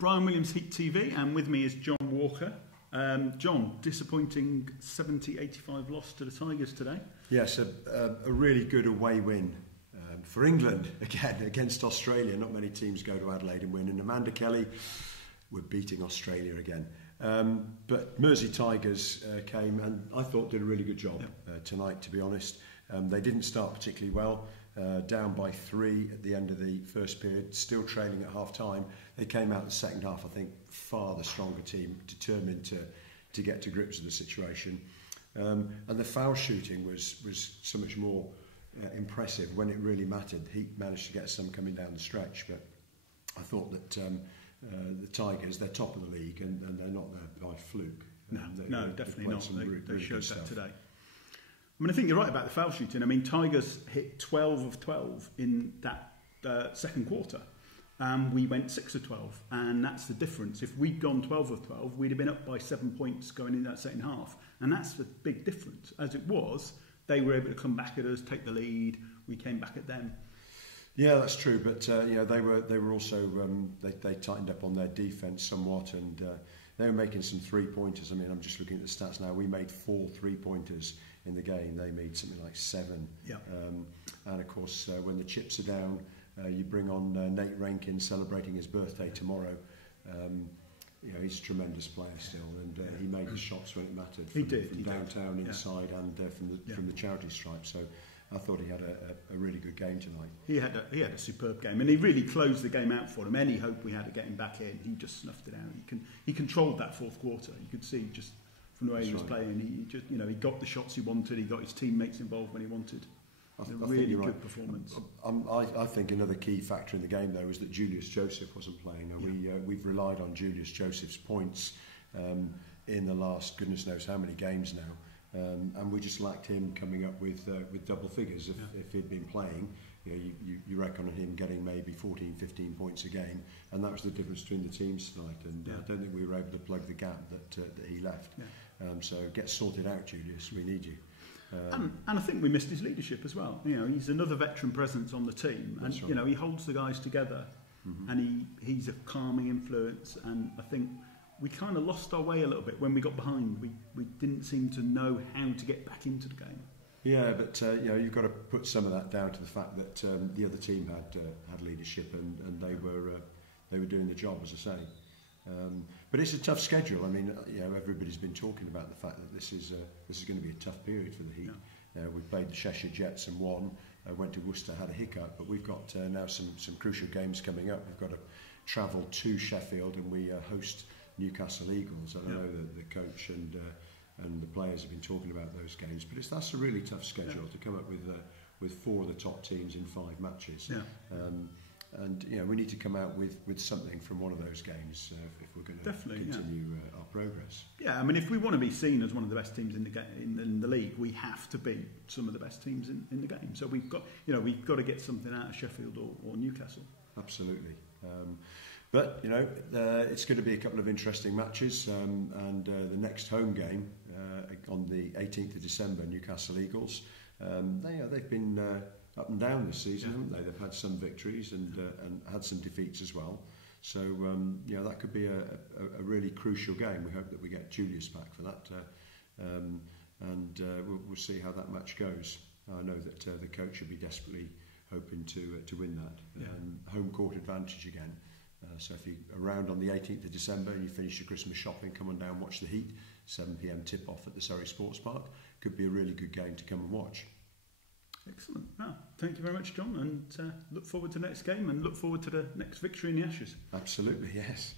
Brian Williams, Heat TV, and with me is John Walker. John, disappointing 70-85 loss to the Tigers today. Yes, a really good away win for England again against Australia. Not many teams go to Adelaide and win, and Amanda Kelly were beating Australia again. But Mersey Tigers came and I thought did a really good job tonight, to be honest. They didn't start particularly well, down by 3 at the end of the first period, still trailing at half-time. They came out in the second half, I think, far the stronger team, determined to get to grips with the situation. And the foul shooting was so much more impressive when it really mattered. Heat managed to get some coming down the stretch, but I thought that the Tigers, they're top of the league and they're not there by fluke. No, definitely not. They showed that today. I mean, I think you're right about the foul shooting. I mean, Tigers hit 12 of 12 in that second quarter. We went 6 of 12, and that's the difference. If we'd gone 12 of 12, we'd have been up by 7 points going in that second half, and that's the big difference. As it was, they were able to come back at us, take the lead. We came back at them. Yeah, that's true. But they were also they tightened up on their defence somewhat, and they were making some 3-pointers. I mean, I'm just looking at the stats now. We made 4 3-pointers in the game. They made something like 7. Yeah. And of course, when the chips are down, you bring on Nate Rankin celebrating his birthday tomorrow. He's a tremendous player still, and he made the shots when it mattered. From downtown, inside, and from the charity stripe. So I thought he had a really good game tonight. He had a superb game, and he really closed the game out for him. Any hope we had of getting back in, he just snuffed it out. He controlled that fourth quarter. You could see just from the way he was playing. He just he got the shots he wanted. He got his teammates involved when he wanted. A really good performance. I think another key factor in the game, though, is that Julius Joseph wasn't playing. We've relied on Julius Joseph's points in the last goodness knows how many games now, and we just lacked him coming up with double figures. If he'd been playing, you reckon on him getting maybe 14, 15 points a game, and that was the difference between the teams tonight. And I don't think we were able to plug the gap that he left. So get sorted out, Julius. We need you. And I think we missed his leadership as well. He's another veteran presence on the team, and right. He holds the guys together, and he's a calming influence. And I think we kind of lost our way a little bit when we got behind. We didn't seem to know how to get back into the game. Yeah, but you've got to put some of that down to the fact that the other team had leadership, and they were doing the job, as I say. But it's a tough schedule. I mean, everybody's been talking about the fact that this is going to be a tough period for the Heat. We played the Cheshire Jets and won. Went to Worcester, had a hiccup, but we've got now some crucial games coming up. We've got to travel to Sheffield, and we host Newcastle Eagles. I know that the coach and the players have been talking about those games, but that's a really tough schedule to come up with 4 of the top teams in 5 matches. And we need to come out with something from one of those games if we're going to continue our progress. Yeah, I mean, if we want to be seen as one of the best teams in the league, we have to beat some of the best teams in the game. So we've got to get something out of Sheffield or Newcastle. Absolutely. But it's going to be a couple of interesting matches, and the next home game on the 18th of December, Newcastle Eagles. They've been up and down this season, haven't they? They've had some victories and had some defeats as well. So that could be a really crucial game. We hope that we get Julius back for that, and we'll see how that match goes. I know that the coach will be desperately hoping to win that. Home court advantage again. So if you're around on the 18th of December and you finish your Christmas shopping, come on down and watch the Heat. 7 p.m. tip-off at the Surrey Sports Park. Could be a really good game to come and watch. Excellent. Well, thank you very much, John, and look forward to the next game and look forward to the next victory in the Ashes. Absolutely, yes.